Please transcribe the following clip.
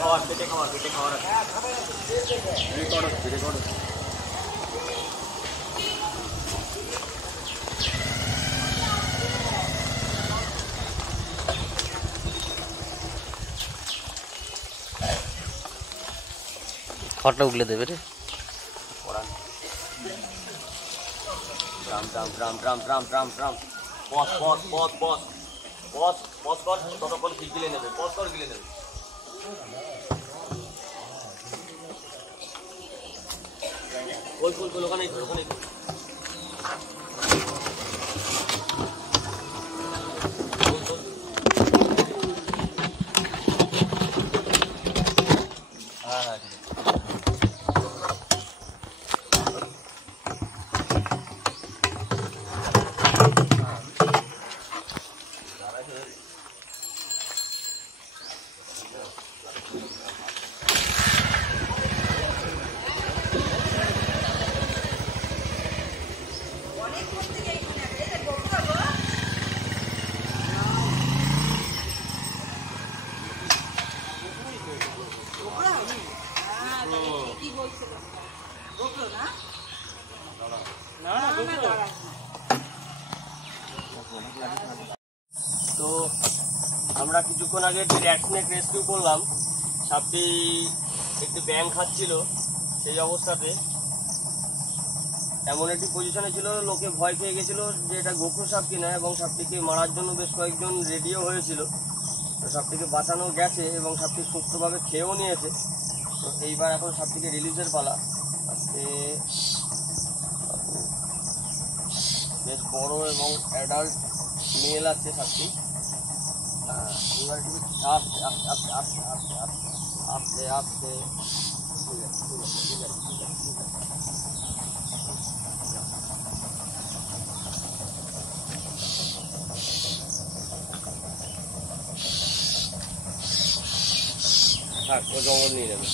খাওয়ার রেকর্ড খড়টা উগলে দেবে রে। ততক্ষণ গিলে নেবে, পজ কর গিলে নেবে। ওই ফুল ওখানে তো আমরা কিছুক্ষণ আগে রেস্কিউ করলাম। সাপটি একটু ব্যাং খাচ্ছিল, সেই অবস্থাতে এমন একটি পজিশনে ছিল, লোকে ভয় পেয়ে গেছিল যে এটা গোখরো সাপ কিনা, এবং সাপটিকে মারার জন্য বেশ কয়েকজন রেডিও হয়েছিল। তো সাপটিকে বাঁচানো গেছে এবং সাপটি সুস্থভাবে খেয়েও নিয়েছে। তো এইবার এখন সাপটিকে রিলিজের পালা। আজকে বেশ বড় এবং অ্যাডাল্ট মেল আছে সাপটি। এবার আস্তে আস্তে আস্তে আস্তে আস্তে আস্তে আস্তে থাক, ও জঙ্গল নিয়ে যাবে।